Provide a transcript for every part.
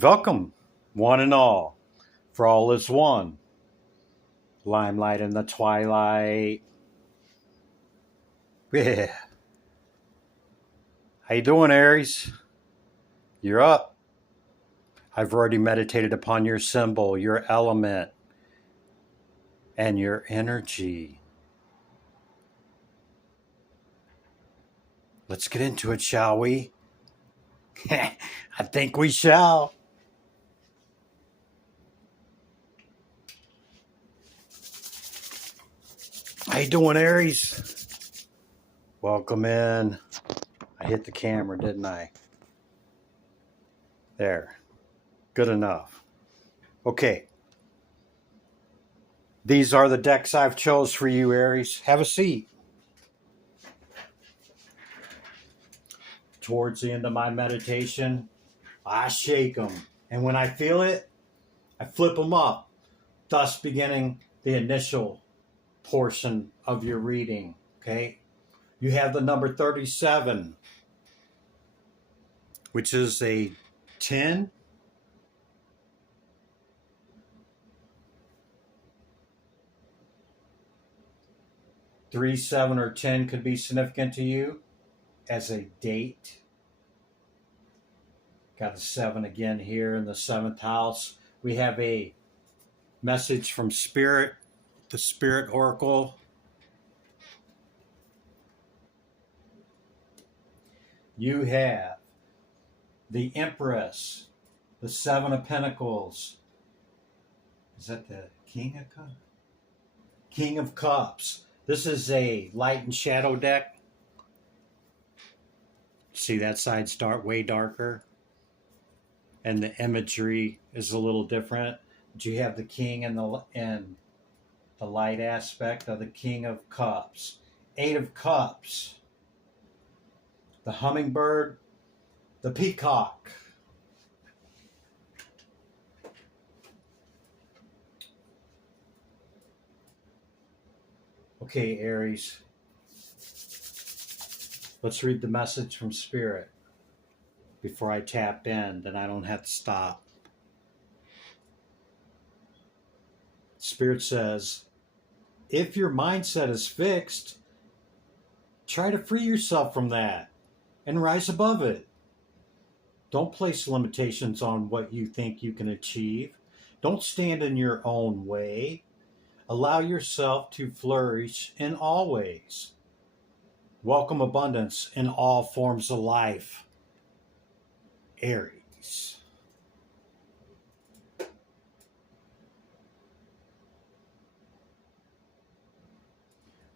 Welcome, one and all, for all is one. Limelight in the twilight. Yeah. How you doing, Aries? You're up. I've already meditated upon your symbol, your element, and your energy. Let's get into it, shall we? I think we shall. How you doing, Aries? Welcome in. I hit the camera, didn't I? There. Good enough. Okay. These are the decks I've chose for you, Aries. Have a seat. Towards the end of my meditation, I shake them. And when I feel it, I flip them up, thus beginning the initial portion of your reading. Okay? You have the number 37, which is a 10. Three, 7, or 10 could be significant to you as a date. Got a 7 again here in the 7th house. We have a message from Spirit, the Spirit Oracle. You have the Empress, the 7 of Pentacles. Is that the King of Cups? King of Cups. This is a light and shadow deck. See, that side's way darker. And the imagery is a little different. But you have the King and the light aspect of the King of Cups. 8 of Cups. The hummingbird. The peacock. Okay, Aries. Let's read the message from Spirit before I tap in, then I don't have to stop. Spirit says, if your mindset is fixed, try to free yourself from that and rise above it. Don't place limitations on what you think you can achieve. Don't stand in your own way. Allow yourself to flourish in all ways. Welcome abundance in all forms of life. Aries.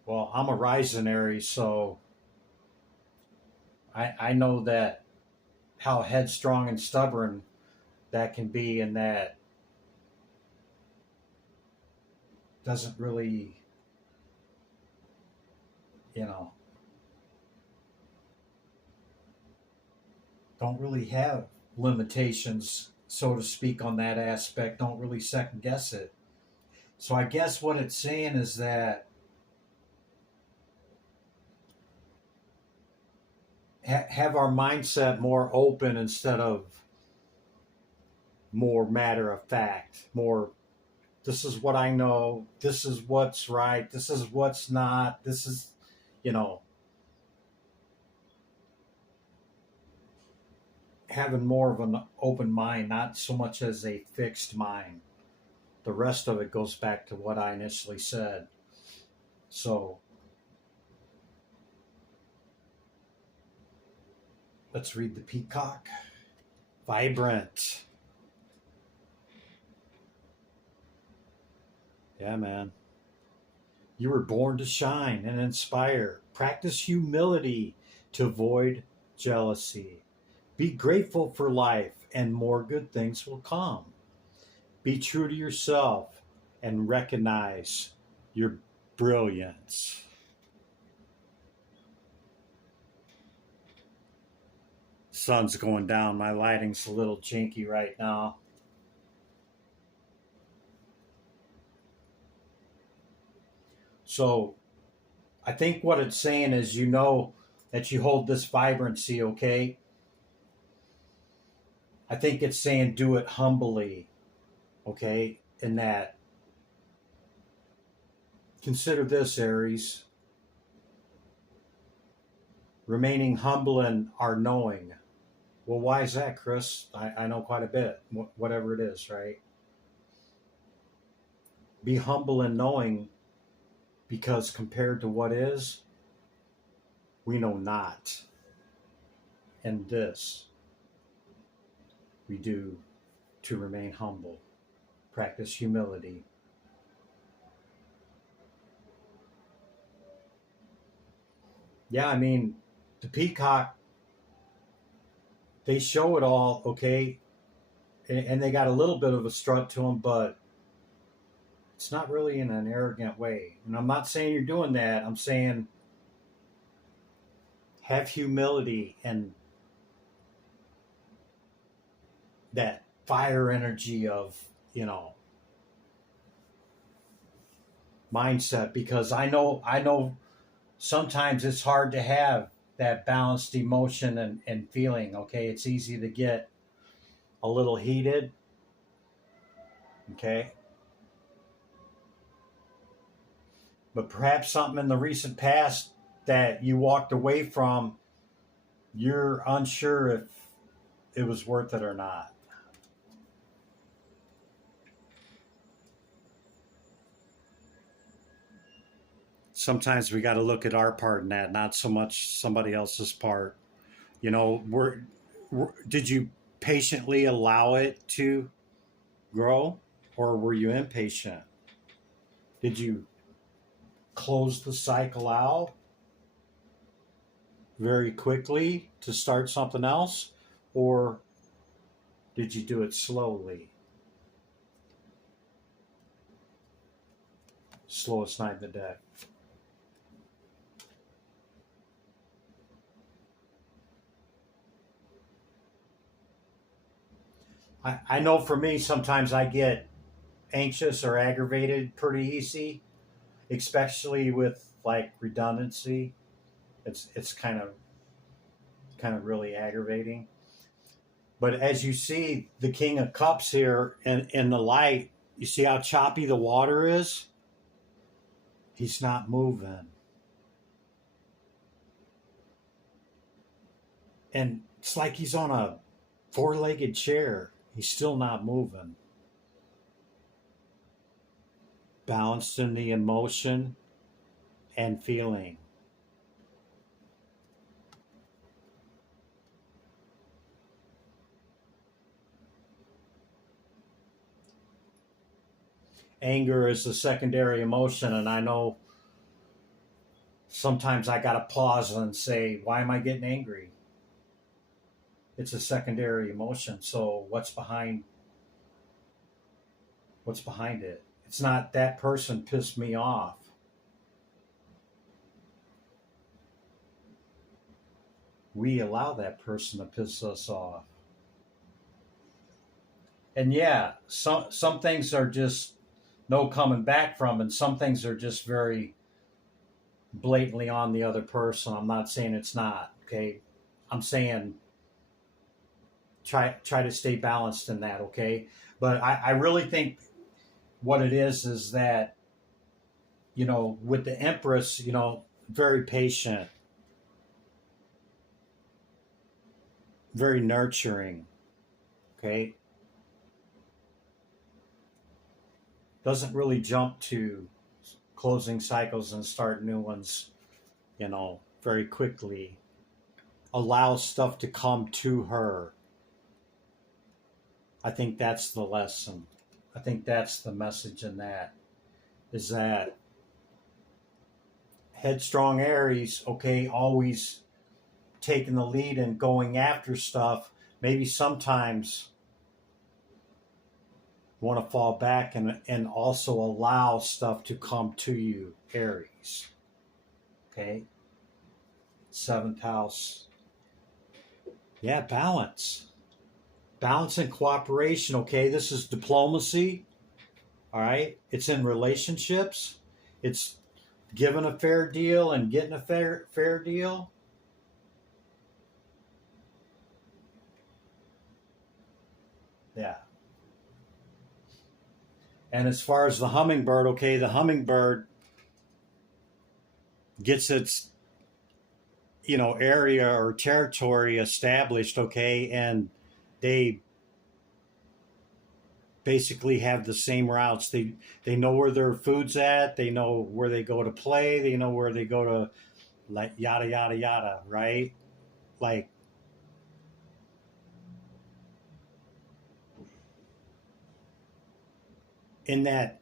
Well, I'm a rising Aries, so I know that how headstrong and stubborn that can be, and that doesn't really, you know, don't really have limitations, so to speak, on that aspect. Don't really second guess it. So I guess what it's saying is that have our mindset more open instead of more matter of fact, more this is what I know, this is what's right, this is what's not, this is, you know, having more of an open mind, not so much as a fixed mind. The rest of it goes back to what I initially said. So let's read the peacock. Vibrant. Yeah, man. You were born to shine and inspire. Practice humility to avoid jealousy. Be grateful for life, and more good things will come. Be true to yourself and recognize your brilliance. Sun's going down. My lighting's a little jinky right now. So I think what it's saying is, that you hold this vibrancy, okay? I think it's saying do it humbly, okay? In that, consider this, Aries, remaining humble in our knowing. Well, why is that, Chris? I know quite a bit, whatever it is, right? Be humble in knowing, because compared to what is, we know not. And this we do to remain humble. Practice humility. Yeah, I mean, the peacock, they show it all, okay? And they got a little bit of a strut to them, but it's not really in an arrogant way. And I'm not saying you're doing that. I'm saying have humility and that fire energy of, you know, mindset, because I know sometimes it's hard to have that balanced emotion and feeling, okay? It's easy to get a little heated, okay? But perhaps something in the recent past that you walked away from, you're unsure if it was worth it or not. Sometimes we got to look at our part in that, not so much somebody else's part. You know, did you patiently allow it to grow, or were you impatient? Did you close the cycle out very quickly to start something else, or did you do it slowly? Slowest night in the deck. I know for me, sometimes I get anxious or aggravated pretty easy, especially with like redundancy. It's kind of really aggravating. But as you see the King of Cups here in the light, you see how choppy the water is? He's not moving. And it's like he's on a four-legged chair. He's still not moving. Balanced in the emotion and feeling. Anger is a secondary emotion, and I know sometimes I got to pause and say, why am I getting angry? It's a secondary emotion. So what's behind it? It's not that person pissed me off. We allow that person to piss us off. And yeah, some things are just no coming back from, and some things are just very blatantly on the other person. I'm not saying it's not, okay? I'm saying try to stay balanced in that, okay? But I really think what it is that, you know, with the Empress, you know, very patient, very nurturing, okay? Doesn't really jump to closing cycles and start new ones, you know, very quickly. Allows stuff to come to her. I think that's the lesson. I think that's the message in that, is that headstrong Aries, okay, always taking the lead and going after stuff, maybe sometimes want to fall back and also allow stuff to come to you, Aries. Okay? Seventh house. Yeah, balance. Balance and cooperation, okay? This is diplomacy, all right? It's in relationships. It's giving a fair deal and getting a fair deal. Yeah. And as far as the hummingbird, okay, the hummingbird gets its, area or territory established, okay, and they basically have the same routes. They know where their food's at, they know where they go to play, they know where they go to, like, yada yada yada, right? Like, in that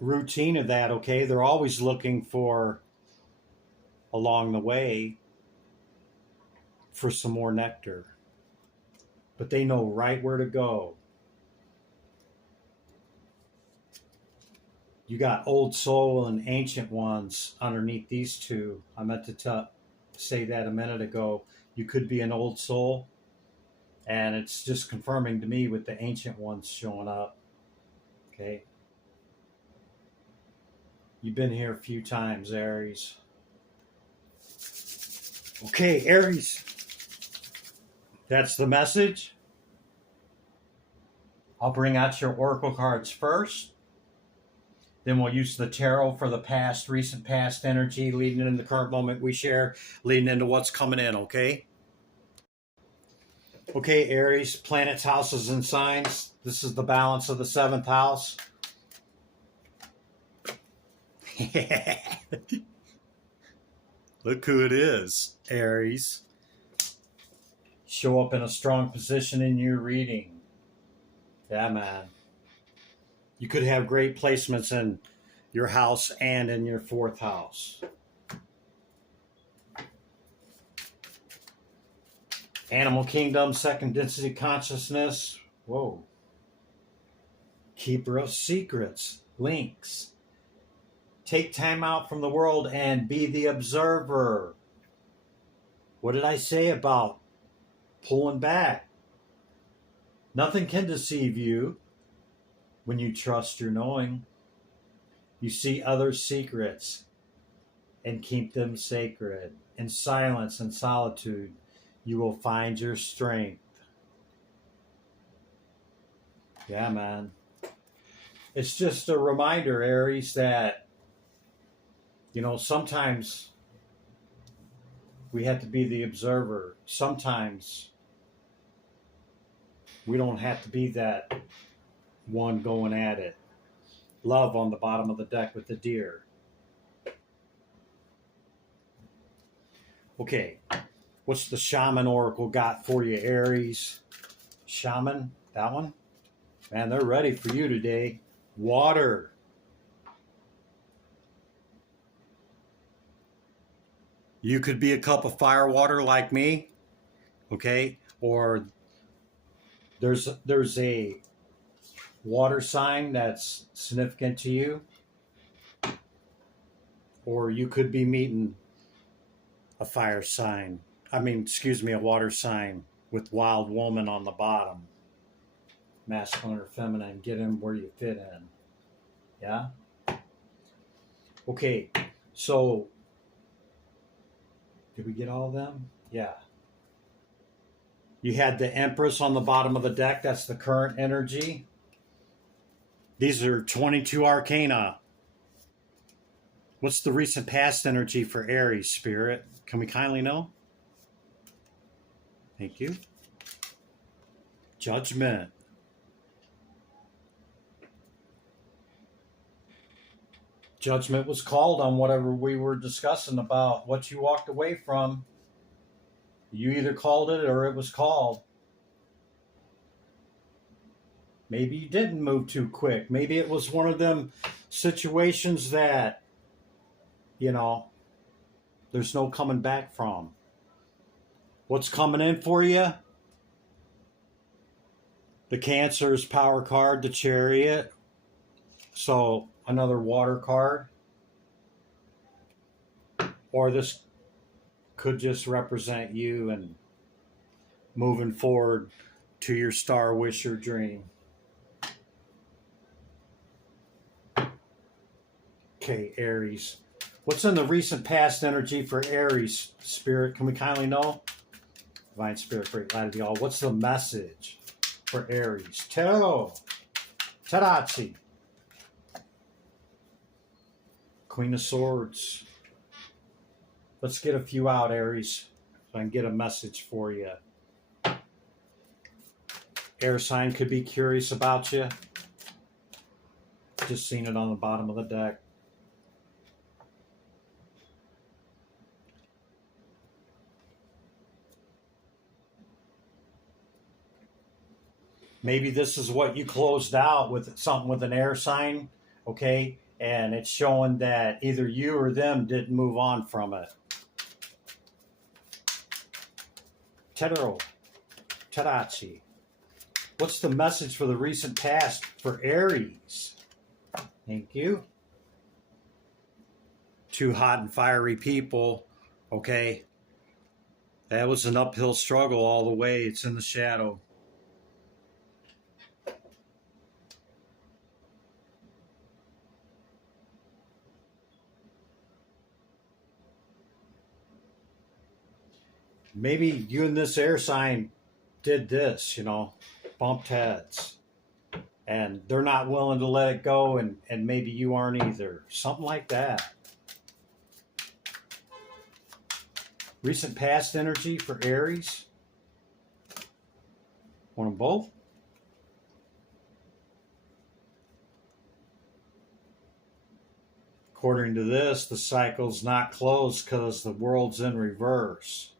routine of that, okay, they're always looking for, along the way, for some more nectar, but they know right where to go. You got old soul and ancient ones underneath these two. I meant to say that a minute ago. You could be an old soul, and it's just confirming to me with the ancient ones showing up. Okay. You've been here a few times, Aries. Okay, Aries. That's the message. I'll bring out your oracle cards first. Then we'll use the tarot for the past, recent past energy, leading into the current moment we share, leading into what's coming in, okay? Okay, Aries, planets, houses, and signs. This is the balance of the 7th house. Look who it is, Aries. Show up in a strong position in your reading. Yeah, man. You could have great placements in your house and in your 4th house. Animal kingdom, second density consciousness. Whoa. Keeper of secrets, links. Take time out from the world and be the observer. What did I say about pulling back? Nothing can deceive you when you trust your knowing. You see other secrets and keep them sacred. In silence and solitude, you will find your strength. Yeah, man. It's just a reminder, Aries, that, sometimes we have to be the observer. Sometimes we don't have to be that one going at it. Love on the bottom of the deck with the deer. Okay, what's the shaman oracle got for you, Aries? Shaman, that one? Man, they're ready for you today. Water. You could be a cup of fire water like me, okay? Or there's a water sign that's significant to you. Or you could be meeting a fire sign. A water sign with wild woman on the bottom. Masculine or feminine, get in where you fit in. Yeah? Okay, so did we get all of them? Yeah. You had the Empress on the bottom of the deck. That's the current energy. These are 22 arcana. What's the recent past energy for Aries, Spirit? Can we kindly know? Thank you. Judgment. Judgment was called on whatever we were discussing about what you walked away from. You either called it or it was called. Maybe you didn't move too quick. Maybe it was one of them situations that, there's no coming back from. What's coming in for you? The Cancer's power card, the Chariot. So another water card. Or this could just represent you and moving forward to your star wish or dream. Okay, Aries. What's in the recent past energy for Aries, Spirit? Can we kindly know? Divine Spirit, great light of y'all. What's the message? for Aries. Tarot. Tarachi. Queen of Swords. Let's get a few out, Aries, so I can get a message for you. Air sign could be curious about you. Just seen it on the bottom of the deck. Maybe this is what you closed out with, something with an air sign, okay? And it's showing that either you or them didn't move on from it. Tero, Tarachi. What's the message for the recent past for Aries? Thank you. Two hot and fiery people, okay? That was an uphill struggle all the way. It's in the shadow. Maybe you and this air sign did this, bumped heads. And they're not willing to let it go, and maybe you aren't either. Something like that. Recent past energy for Aries. Want them both? According to this, the cycle's not closed because the world's in reverse.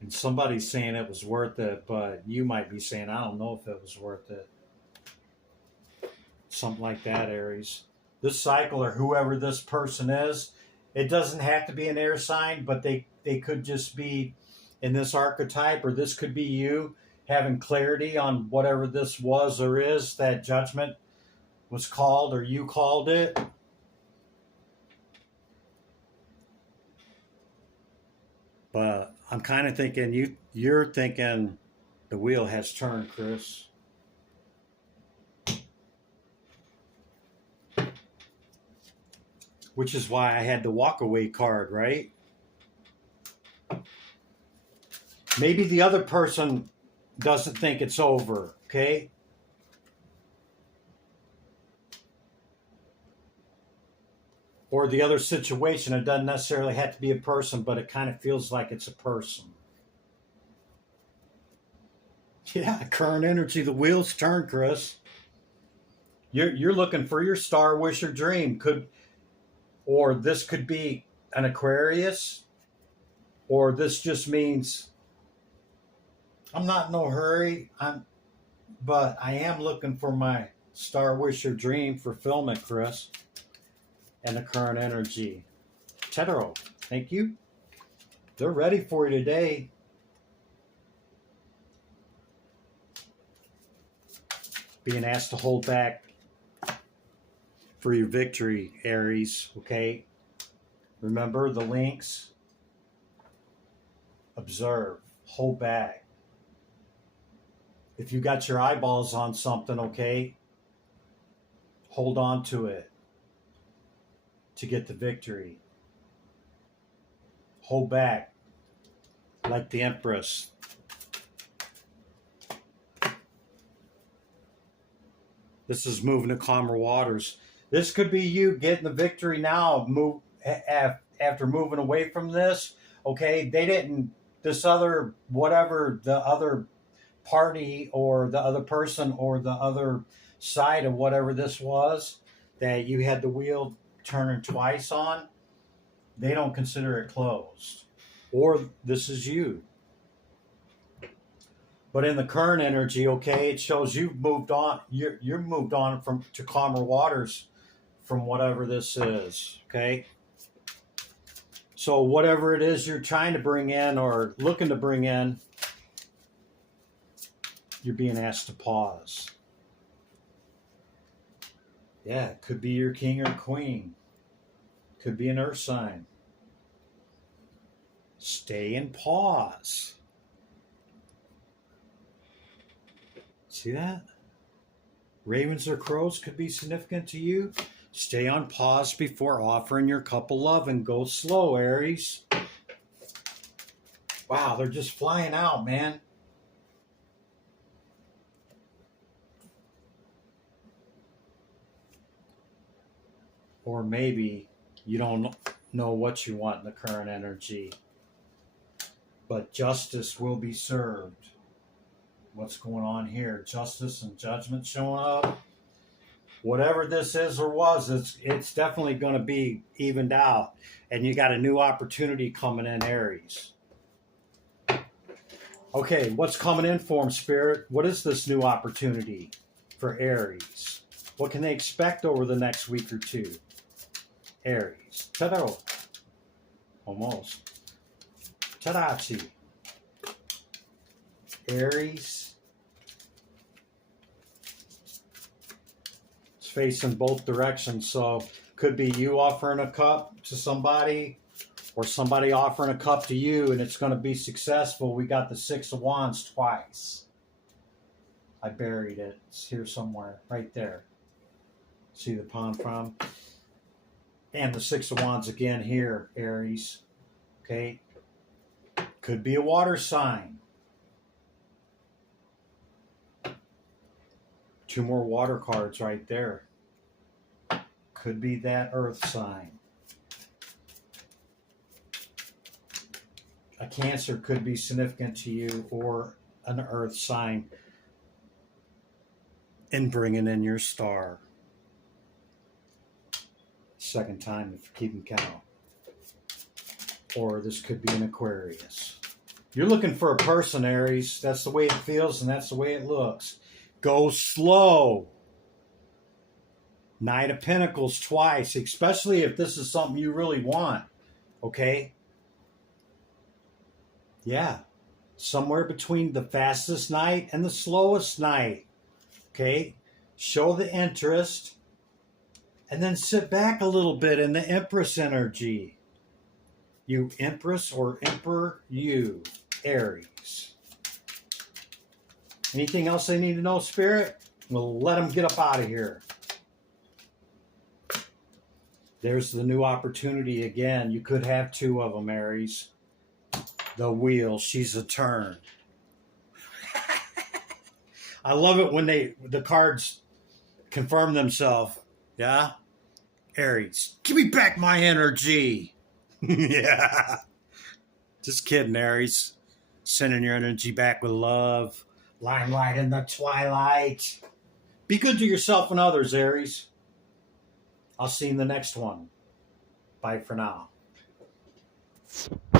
And somebody's saying it was worth it, but you might be saying, I don't know if it was worth it. Something like that, Aries. This cycle, or whoever this person is, it doesn't have to be an air sign, but they could just be in this archetype, or this could be you having clarity on whatever this was or is, that judgment was called or you called it. But I'm kind of thinking you're thinking the wheel has turned, Chris. Which is why I had the walk away card, right? Maybe the other person doesn't think it's over, okay? Or the other situation, it doesn't necessarily have to be a person, but it kind of feels like it's a person. Yeah, current energy, the wheels turn, Chris. You're looking for your star, wish, or dream. Or this could be an Aquarius, or this just means I'm not in no hurry. But I am looking for my star, wish, or dream fulfillment, Chris. And the current energy. Tedero, thank you. They're ready for you today. Being asked to hold back for your victory, Aries, okay? Remember the links. Observe. Hold back. If you got your eyeballs on something, okay, hold on to it to get the victory. Hold back like the Empress. This is moving to calmer waters. This could be you getting the victory now, after moving away from this. Okay, they didn't, this other, whatever the other party or the other person or the other side of whatever this was that you had the wheel turning twice on, they don't consider it closed. Or this is you. But in the current energy, okay, it shows you've moved on. You're moved on to calmer waters from whatever this is, okay? So whatever it is you're trying to bring in or looking to bring in, you're being asked to pause. Yeah, it could be your king or queen. Could be an earth sign. Stay and pause. See that? Ravens or crows could be significant to you. Stay on pause before offering your cup of love and go slow, Aries. Wow, they're just flying out, man. Or maybe you don't know what you want in the current energy, but justice will be served. What's going on here? Justice and judgment showing up. Whatever this is or was, it's definitely going to be evened out, and you got a new opportunity coming in, Aries. Okay, what's coming in for them, Spirit? What is this new opportunity for Aries? What can they expect over the next week or two? Aries. Tadaro. Almost. Tadachi. Aries. It's facing both directions, so could be you offering a cup to somebody or somebody offering a cup to you, and it's going to be successful. We got the Six of Wands twice. I buried it. It's here somewhere, right there. See the pawn from? And the Six of Wands again here, Aries. Okay. Could be a water sign. Two more water cards right there. Could be that earth sign. A Cancer could be significant to you, or an earth sign in bringing in your star. Second time if you're keeping count. Or this could be an Aquarius. You're looking for a person, Aries. That's the way it feels and that's the way it looks. Go slow. Knight of Pentacles twice, especially if this is something you really want. Okay? Yeah. Somewhere between the fastest knight and the slowest knight. Okay? Show the interest. And then sit back a little bit in the Empress energy. You Empress or Emperor, you Aries. Anything else they need to know, Spirit? We'll let them get up out of here. There's the new opportunity again. You could have two of them, Aries. The wheel, she's a turn. I love it when the cards confirm themselves. Yeah? Aries, give me back my energy. Yeah. Just kidding, Aries. Sending your energy back with love. Limelight in the twilight. Be good to yourself and others, Aries. I'll see you in the next one. Bye for now.